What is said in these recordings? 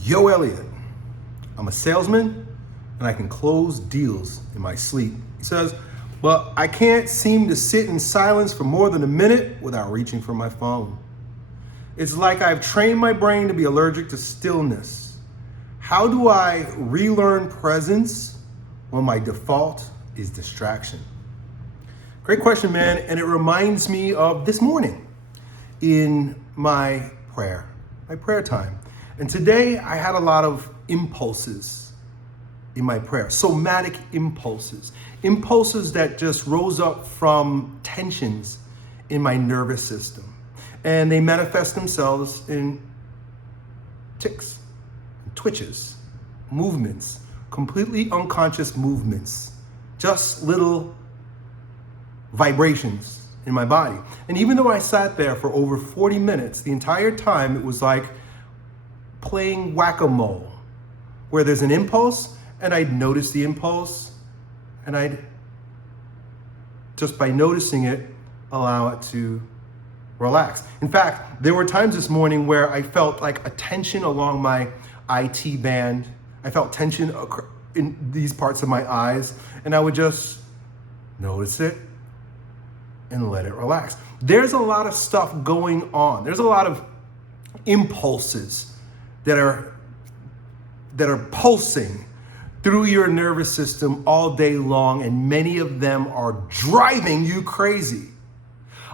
Yo, Elliott, I'm a salesman and I can close deals in my sleep. He says, but I can't seem to sit in silence for more than a minute without reaching for my phone. It's like I've trained my brain to be allergic to stillness. How do I relearn presence when my default is distraction? Great question, man. And it reminds me of this morning in my prayer time. And today I had a lot of impulses in my prayer, somatic impulses that just rose up from tensions in my nervous system. And they manifest themselves in tics, twitches, movements, completely unconscious movements, just little vibrations in my body. And even though I sat there for over 40 minutes, the entire time it was like playing whack-a-mole, where there's an impulse and I'd notice the impulse and I'd, just by noticing it, allow it to relax. In fact, there were times this morning where I felt like a tension along my IT band. I felt tension in these parts of my eyes, and I would just notice it and let it relax. There's a lot of stuff going on. There's a lot of impulses that are pulsing through your nervous system all day long, and many of them are driving you crazy.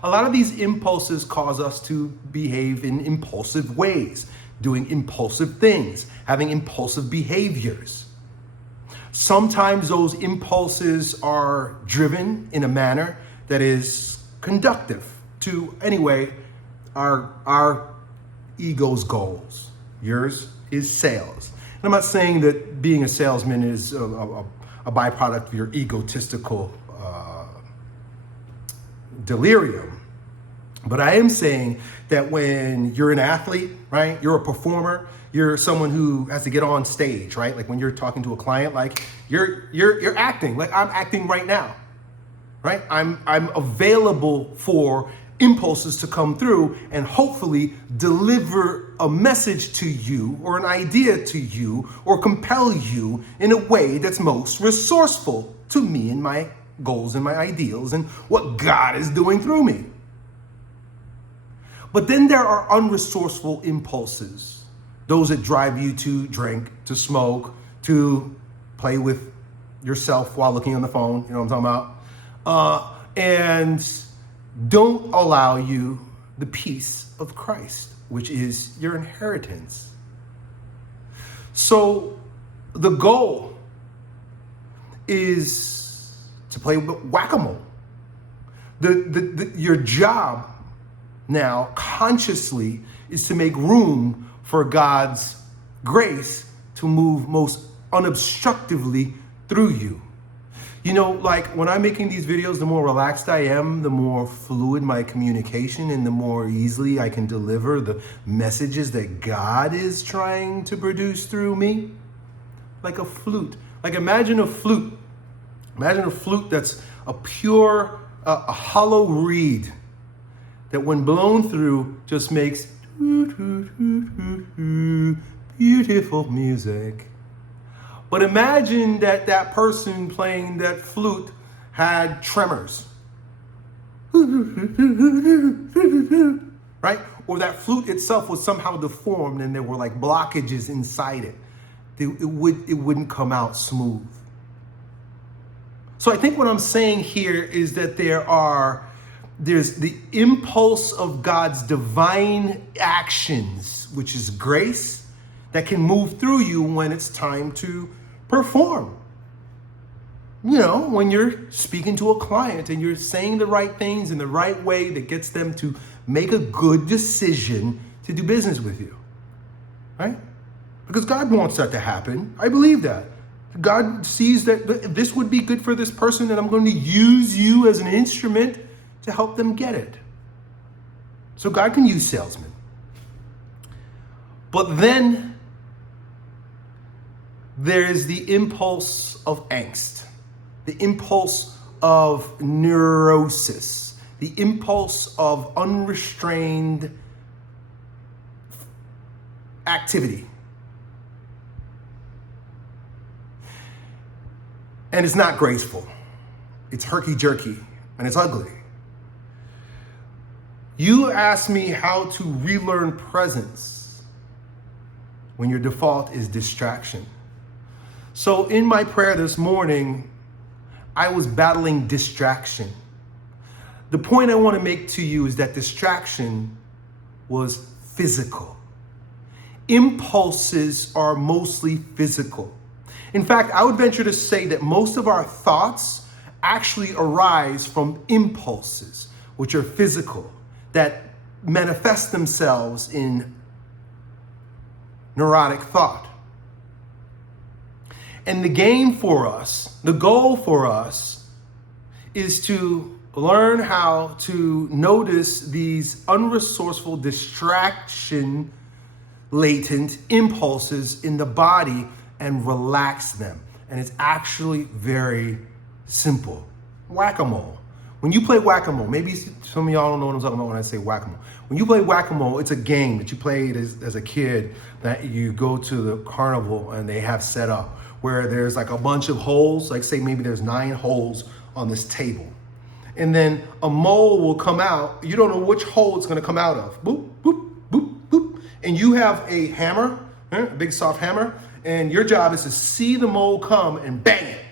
A lot of these impulses cause us to behave in impulsive ways, doing impulsive things, having impulsive behaviors. Sometimes those impulses are driven in a manner that is conductive to, anyway, our ego's goals. Yours is sales. And I'm not saying that being a salesman is a byproduct of your egotistical delirium. But I am saying that when you're an athlete, right, you're a performer, you're someone who has to get on stage, right? Like when you're talking to a client, like you're acting, like I'm acting right now, right? I'm available for impulses to come through and hopefully deliver a message to you or an idea to you or compel you in a way that's most resourceful to me and my goals and my ideals and what God is doing through me. But then there are unresourceful impulses, those that drive you to drink, to smoke, to play with yourself while looking on the phone, you know what I'm talking about? And don't allow you the peace of Christ, which is your inheritance. So the goal is to play whack-a-mole. Your job now consciously is to make room for God's grace to move most unobstructively through you. You know, like when I'm making these videos, the more relaxed I am, the more fluid my communication and the more easily I can deliver the messages that God is trying to produce through me. Like a flute. Like imagine a flute. Imagine a flute that's a pure, a hollow reed that when blown through just makes beautiful music. But imagine that person playing that flute had tremors, right? Or that flute itself was somehow deformed and there were like blockages inside it. It wouldn't come out smooth. So I think what I'm saying here is that there's the impulse of God's divine actions, which is grace, that can move through you when it's time to perform. You know, when you're speaking to a client and you're saying the right things in the right way that gets them to make a good decision to do business with you, right? Because God wants that to happen. I believe that. God sees that this would be good for this person and I'm going to use you as an instrument to help them get it. So God can use salesmen. But then there is the impulse of angst, the impulse of neurosis, the impulse of unrestrained activity, And it's not graceful. It's herky-jerky, and it's ugly. You ask me how to relearn presence when your default is distraction. So in my prayer this morning, I was battling distraction. The point I want to make to you is that distraction was physical. Impulses are mostly physical. In fact, I would venture to say that most of our thoughts actually arise from impulses, which are physical, that manifest themselves in neurotic thought. And the game for us, the goal for us, is to learn how to notice these unresourceful distraction latent impulses in the body and relax them. And it's actually very simple. Whack-a-mole. When you play whack-a-mole, maybe some of y'all don't know what I'm talking about when I say whack-a-mole. When you play whack-a-mole, it's a game that you played as a kid that you go to the carnival and they have set up where there's like a bunch of holes, like say maybe there's 9 holes on this table. And then a mole will come out. You don't know which hole it's gonna come out of. Boop, boop, boop, boop. And you have a hammer, a big soft hammer, and your job is to see the mole come and bang it.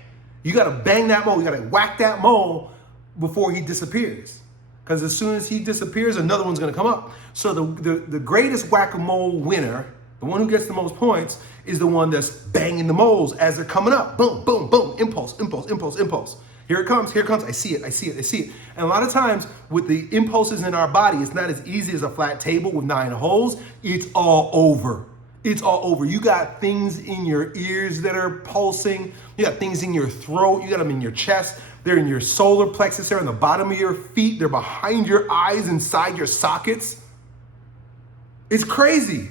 You gotta bang that mole, you gotta whack that mole before he disappears. Because as soon as he disappears, another one's gonna come up. So the greatest whack-a-mole winner, the one who gets the most points, is the one that's banging the moles as they're coming up. Boom, boom, boom, impulse, impulse, impulse, impulse. Here it comes, I see it, I see it, I see it. And a lot of times with the impulses in our body, it's not as easy as a flat table with 9 holes. It's all over. It's all over. You got things in your ears that are pulsing. You got things in your throat. You got them in your chest. They're in your solar plexus. They're on the bottom of your feet. They're behind your eyes, inside your sockets. It's crazy.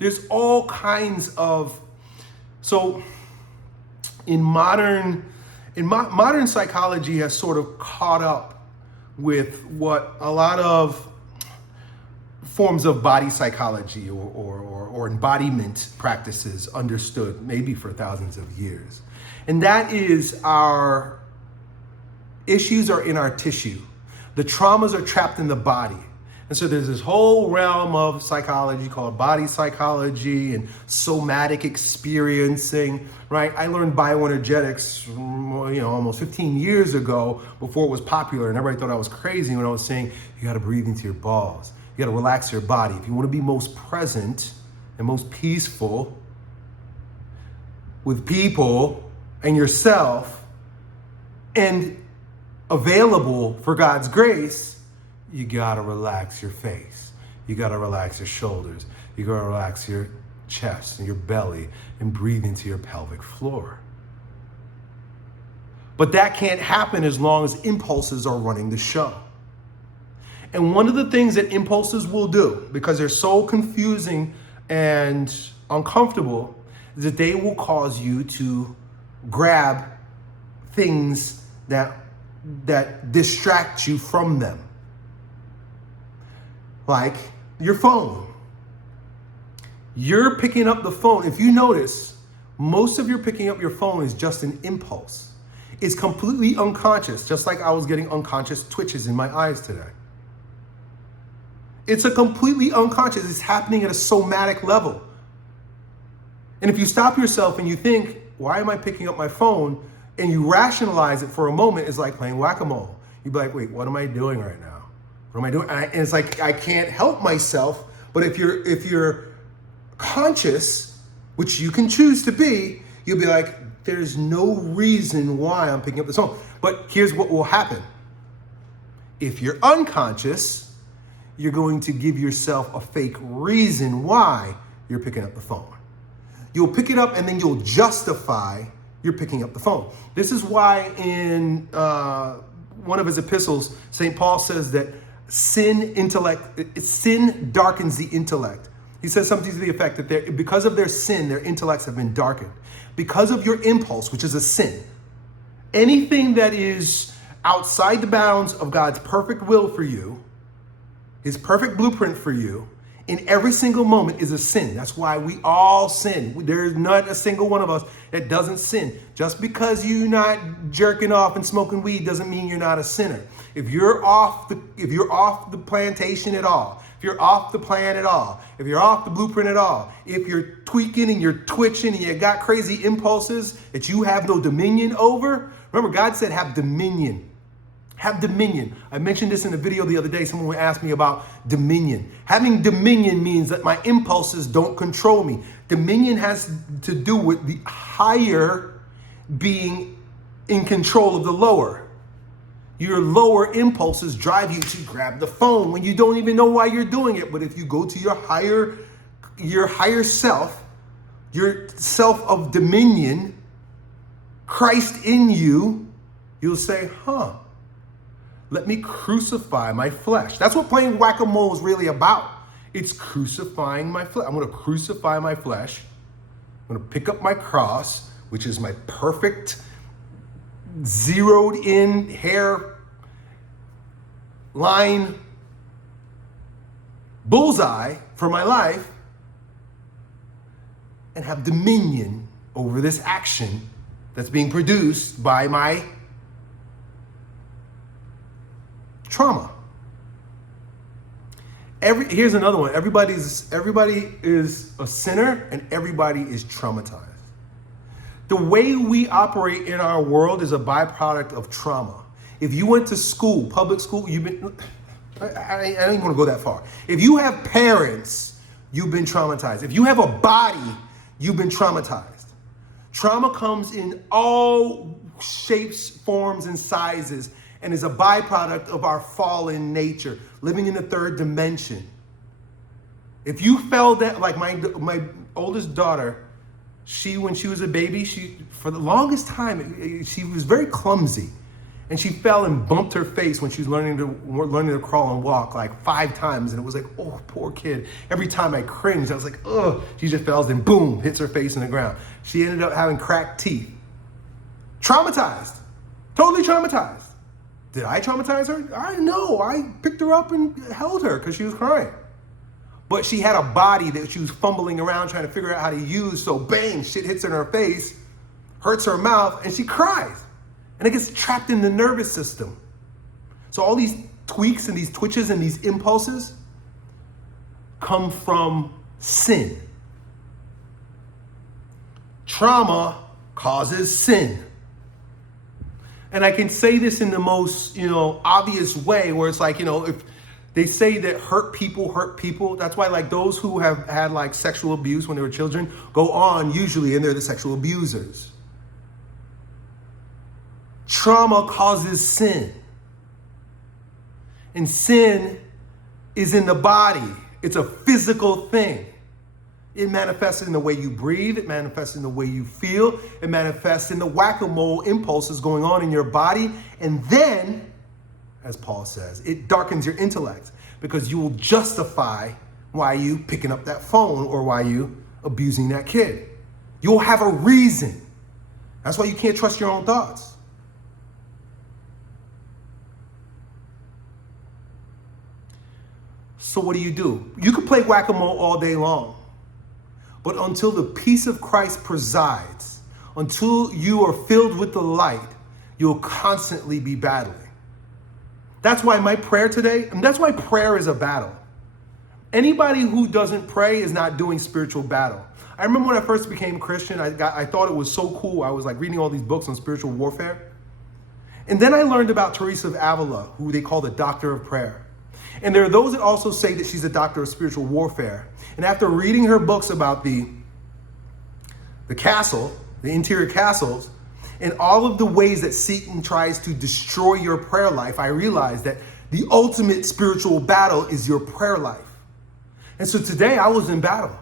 There's all kinds of, so in modern psychology has sort of caught up with what a lot of forms of body psychology or embodiment practices understood maybe for thousands of years. And that is our issues are in our tissue. The traumas are trapped in the body. And so there's this whole realm of psychology called body psychology and somatic experiencing, right? I learned bioenergetics, almost 15 years ago before it was popular, and everybody thought I was crazy when I was saying, you gotta breathe into your balls. You gotta relax your body. If you wanna be most present and most peaceful with people and yourself and available for God's grace, you gotta relax your face. You gotta relax your shoulders. You gotta relax your chest and your belly and breathe into your pelvic floor. But that can't happen as long as impulses are running the show. And one of the things that impulses will do, because they're so confusing and uncomfortable, is that they will cause you to grab things that distract you from them. Like your phone. You're picking up the phone. If you notice, most of your picking up your phone is just an impulse. It's completely unconscious, just like I was getting unconscious twitches in my eyes today. It's a completely unconscious, it's happening at a somatic level. And if you stop yourself and you think, why am I picking up my phone? And you rationalize it for a moment, it's like playing whack-a-mole. You'd be like, wait, what am I doing right now? What am I doing? And it's like, I can't help myself. But if you're conscious, which you can choose to be, you'll be like, there's no reason why I'm picking up this phone. But here's what will happen. If you're unconscious, you're going to give yourself a fake reason why you're picking up the phone. You'll pick it up and then you'll justify you're picking up the phone. This is why in one of his epistles, St. Paul says that sin darkens the intellect. He says something to the effect that because of their sin, their intellects have been darkened. Because of your impulse, which is a sin, anything that is outside the bounds of God's perfect will for you, his perfect blueprint for you, in every single moment is a sin. That's why we all sin. There's not a single one of us that doesn't sin. Just because you're not jerking off and smoking weed doesn't mean you're not a sinner. If you're off the plantation at all, if you're off the plan at all, if you're off the blueprint at all, if you're tweaking and you're twitching and you got crazy impulses that you have no dominion over, remember God said have dominion. Have dominion. I mentioned this in a video the other day. Someone asked me about dominion. Having dominion means that my impulses don't control me. Dominion has to do with the higher being in control of the lower. Your lower impulses drive you to grab the phone when you don't even know why you're doing it. But if you go to your higher self, your self of dominion, Christ in you, you'll say, let me crucify my flesh. That's what playing whack-a-mole is really about. It's crucifying my flesh. I'm going to crucify my flesh. I'm going to pick up my cross, which is my perfect, zeroed in hair line bullseye for my life, and have dominion over this action that's being produced by my trauma. Here's another one. Everybody is a sinner and everybody is traumatized. The way we operate in our world is a byproduct of trauma. If you went to school, public school, I don't even want to go that far. If you have parents, you've been traumatized. If you have a body, you've been traumatized. Trauma comes in all shapes, forms, and sizes, and is a byproduct of our fallen nature, living in the third dimension. If you fell down, like my oldest daughter, when she was a baby, for the longest time, she was very clumsy. And she fell and bumped her face when she was learning to crawl and walk like 5 times. And it was like, oh, poor kid. Every time I cringed, I was like, oh, she just falls and boom, hits her face in the ground. She ended up having cracked teeth. Traumatized, totally traumatized. Did I traumatize her? I know. I picked her up and held her because she was crying. But she had a body that she was fumbling around trying to figure out how to use. So bang, shit hits in her face, hurts her mouth, and she cries. And it gets trapped in the nervous system. So all these tweaks and these twitches and these impulses come from sin. Trauma causes sin. And I can say this in the most, obvious way where it's like, if they say that hurt people, that's why like those who have had like sexual abuse when they were children go on usually and they're the sexual abusers. Trauma causes sin. And sin is in the body. It's a physical thing. It manifests in the way you breathe. It manifests in the way you feel. It manifests in the whack-a-mole impulses going on in your body. And then, as Paul says, it darkens your intellect because you will justify why you picking up that phone or why you abusing that kid. You'll have a reason. That's why you can't trust your own thoughts. So what do? You can play whack-a-mole all day long. But until the peace of Christ presides, until you are filled with the light, you'll constantly be battling. That's why my prayer today, and that's why prayer is a battle. Anybody who doesn't pray is not doing spiritual battle. I remember when I first became Christian, I thought it was so cool. I was like reading all these books on spiritual warfare. And then I learned about Teresa of Avila, who they call the doctor of prayer. And there are those that also say that she's a doctor of spiritual warfare. And after reading her books about the castle, the interior castles, and all of the ways that Satan tries to destroy your prayer life, I realized that the ultimate spiritual battle is your prayer life. And so today I was in battle.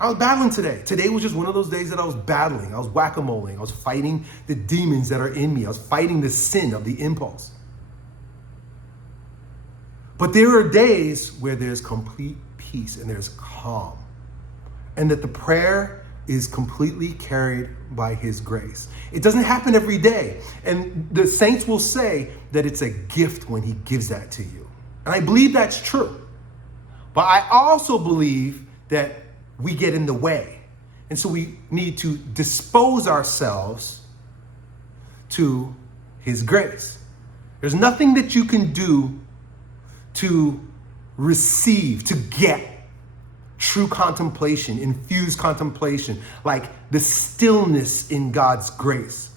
I was battling today. Today was just one of those days that I was battling. I was whack-a-moling. I was fighting the demons that are in me. I was fighting the sin of the impulse. But there are days where there's complete peace and there's calm, and that the prayer is completely carried by his grace. It doesn't happen every day. And the saints will say that it's a gift when he gives that to you. And I believe that's true. But I also believe that we get in the way. And so we need to dispose ourselves to his grace. There's nothing that you can do to receive, to get true contemplation, infused contemplation, like the stillness in God's grace.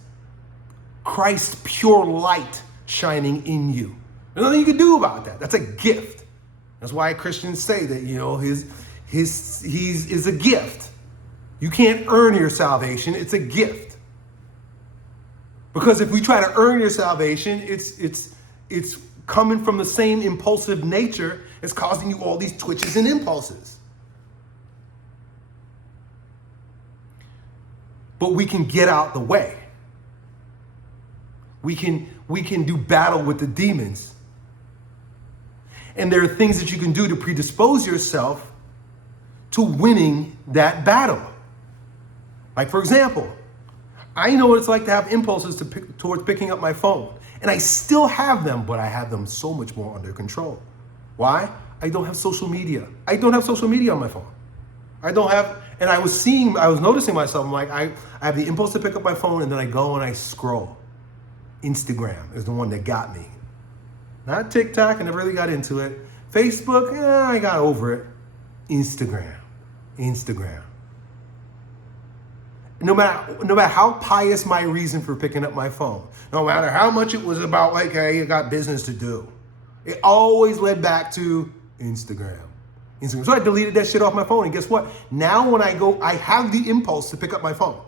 Christ's pure light shining in you. There's nothing you can do about that. That's a gift. That's why Christians say that, he's is a gift. You can't earn your salvation. It's a gift. Because if we try to earn your salvation, it's coming from the same impulsive nature that's causing you all these twitches and impulses. But we can get out the way. We can do battle with the demons. And there are things that you can do to predispose yourself to winning that battle. Like, for example, I know what it's like to have impulses towards picking up my phone. And I still have them, but I have them so much more under control. Why? I don't have social media. I don't have social media on my phone. And I was noticing myself, I'm like, I have the impulse to pick up my phone, and then I go and I scroll. Instagram is the one that got me. Not TikTok, I never really got into it. Facebook, I got over it. Instagram. No matter how pious my reason for picking up my phone, no matter how much it was about like, hey, you got business to do, it always led back to Instagram. So I deleted that shit off my phone, and guess what? Now when I go, I have the impulse to pick up my phone.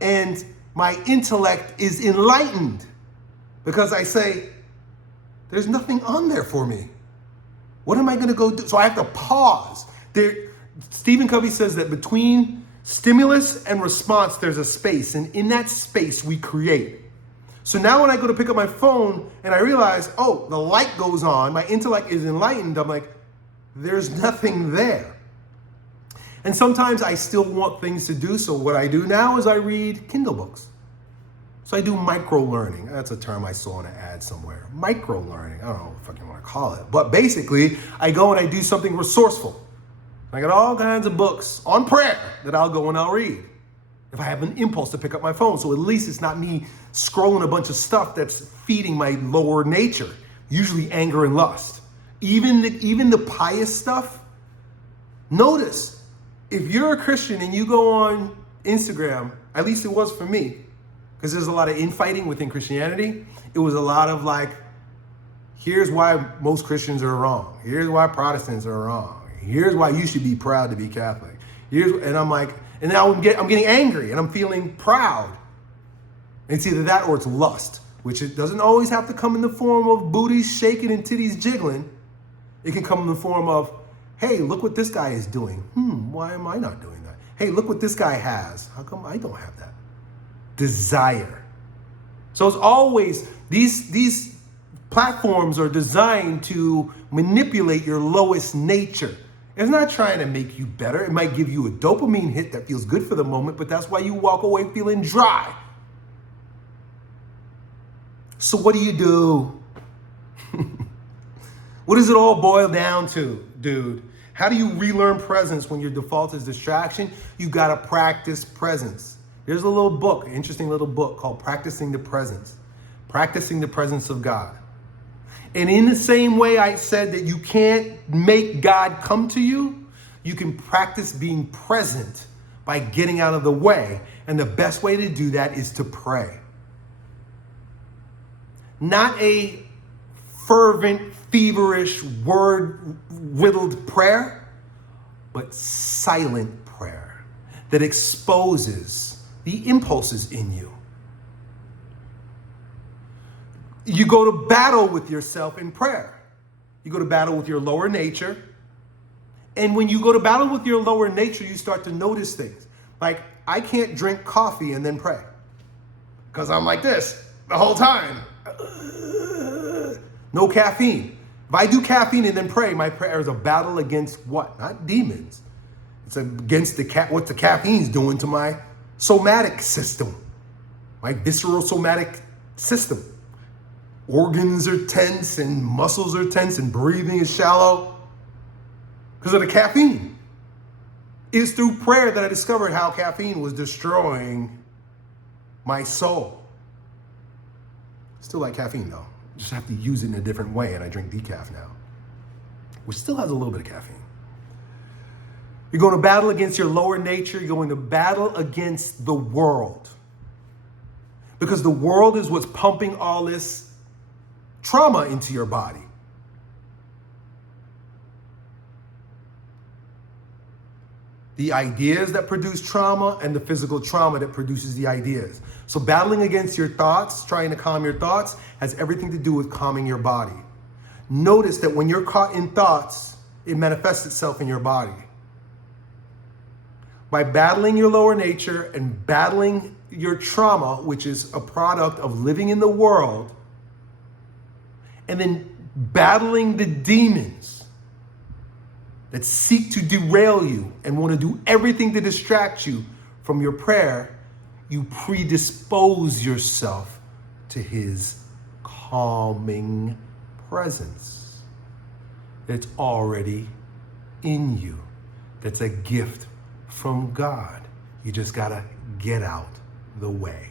And my intellect is enlightened because I say, there's nothing on there for me. What am I going to go do? So I have to pause. Stephen Covey says that between stimulus and response, there's a space. And in that space, we create. So now when I go to pick up my phone and I realize, oh, the light goes on, my intellect is enlightened, I'm like, there's nothing there. And sometimes I still want things to do. So what I do now is I read Kindle books. So I do micro-learning. That's a term I saw in an ad somewhere. Micro-learning. I don't know what the fuck you want to call it. But basically, I go and I do something resourceful. I got all kinds of books on prayer that I'll go and I'll read if I have an impulse to pick up my phone. So at least it's not me scrolling a bunch of stuff that's feeding my lower nature, usually anger and lust. Even the pious stuff, notice, if you're a Christian and you go on Instagram, at least it was for me, because there's a lot of infighting within Christianity. It was a lot of like, here's why most Christians are wrong. Here's why Protestants are wrong. Here's why you should be proud to be Catholic. And I'm like, and now I'm getting angry and I'm feeling proud. It's either that or it's lust, which it doesn't always have to come in the form of booties shaking and titties jiggling. It can come in the form of, hey, look what this guy is doing. Why am I not doing that? Hey, look what this guy has. How come I don't have that? Desire. So it's always, these platforms are designed to manipulate your lowest nature. It's not trying to make you better. It might give you a dopamine hit that feels good for the moment, but that's why you walk away feeling dry. So what do? What does it all boil down to, dude? How do you relearn presence when your default is distraction? You gotta practice presence. There's a little book, an interesting little book called Practicing the Presence. Practicing the presence of God. And in the same way I said that you can't make God come to you, you can practice being present by getting out of the way. And the best way to do that is to pray. Not a fervent, feverish, word-riddled prayer, but silent prayer that exposes the impulses in you. You go to battle with yourself in prayer. You go to battle with your lower nature. And when you go to battle with your lower nature, you start to notice things. Like, I can't drink coffee and then pray, because I'm like this the whole time. No caffeine. If I do caffeine and then pray, my prayer is a battle against what? Not demons. It's against what the caffeine's doing to my somatic system, my visceral somatic system. organs are tense and muscles are tense and breathing is shallow? Because of the caffeine. It's through prayer that I discovered how caffeine was destroying my soul. Still like caffeine though. Just have to use it in a different way, and I drink decaf now, which still has a little bit of caffeine. You're going to battle against your lower nature. You're going to battle against the world. Because the world is what's pumping all this trauma into your body. The ideas that produce trauma and the physical trauma that produces the ideas. So battling against your thoughts, trying to calm your thoughts, has everything to do with calming your body. Notice that when you're caught in thoughts, it manifests itself in your body. By battling your lower nature and battling your trauma, which is a product of living in the world, and then battling the demons that seek to derail you and want to do everything to distract you from your prayer, you predispose yourself to his calming presence that's already in you. That's a gift from God. You just gotta get out the way.